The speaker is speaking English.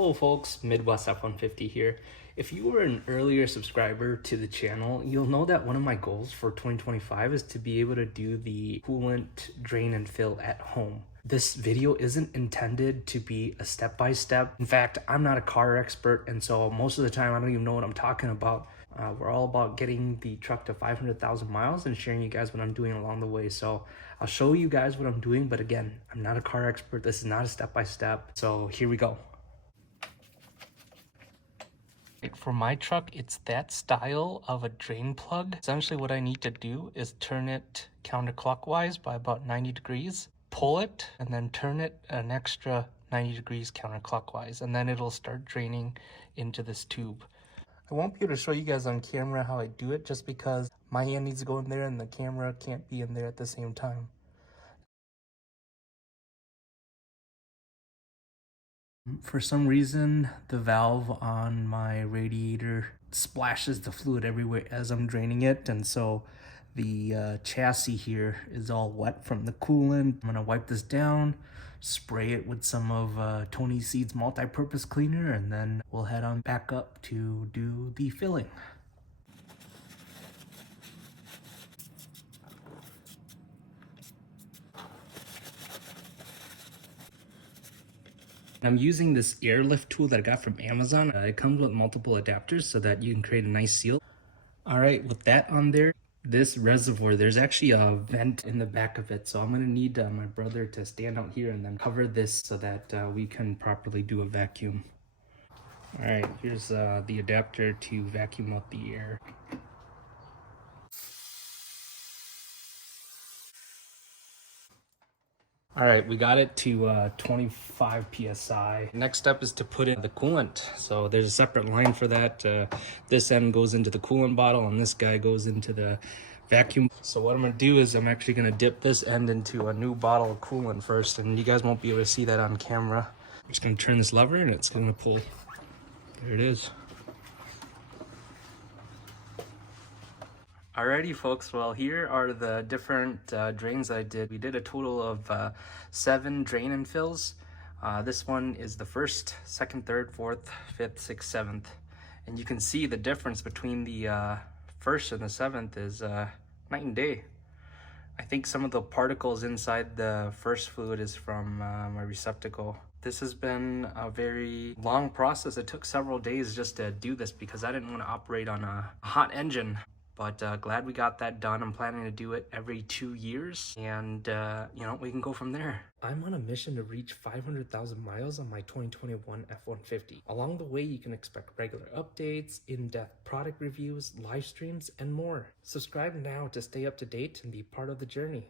Hello folks, Midwest F-150 here. If you were an earlier subscriber to the channel, you'll know that one of my goals for 2025 is to be able to do the coolant drain and fill at home. This video isn't intended to be a step-by-step. In fact, I'm not a car expert, and so most of the time I don't even know what I'm talking about. We're all about getting the truck to 500,000 miles and sharing you guys what I'm doing along the way. So I'll show you guys what I'm doing, but again, I'm not a car expert. This is not a step-by-step. So here we go. For my truck, it's that style of a drain plug. Essentially what I need to do is turn it counterclockwise by about 90 degrees, pull it, and then turn it an extra 90 degrees counterclockwise, and then it'll start draining into this tube. I won't be able to show you guys on camera how I do it just because my hand needs to go in there and the camera can't be in there at the same time. For some reason, the valve on my radiator splashes the fluid everywhere as I'm draining it, and so the chassis here is all wet from the coolant. I'm gonna wipe this down, spray it with some of Tony Seed's multi-purpose cleaner, and then we'll head on back up to do the filling. I'm using this airlift tool that I got from Amazon. It comes with multiple adapters so that you can create a nice seal. All right, with that on there, this reservoir, there's actually a vent in the back of it. So I'm gonna need my brother to stand out here and then cover this so that we can properly do a vacuum. All right, here's the adapter to vacuum out the air. All right, we got it to 25 PSI. Next step is to put in the coolant. So there's a separate line for that. This end goes into the coolant bottle and this guy goes into the vacuum. So what I'm gonna do is I'm actually gonna dip this end into a new bottle of coolant first, and you guys won't be able to see that on camera. I'm just gonna turn this lever and it's gonna pull. There it is. Alrighty folks, well here are the different drains I did. We did a total of 7 drain and fills. This one is the first, second, third, fourth, fifth, sixth, seventh. And you can see the difference between the first and the seventh is night and day. I think some of the particles inside the first fluid is from my receptacle. This has been a very long process. It took several days just to do this because I didn't want to operate on a hot engine. But glad we got that done. I'm planning to do it every 2 years, and you know, we can go from there. I'm on a mission to reach 500,000 miles on my 2021 F-150. Along the way, you can expect regular updates, in-depth product reviews, live streams, and more. Subscribe now to stay up to date and be part of the journey.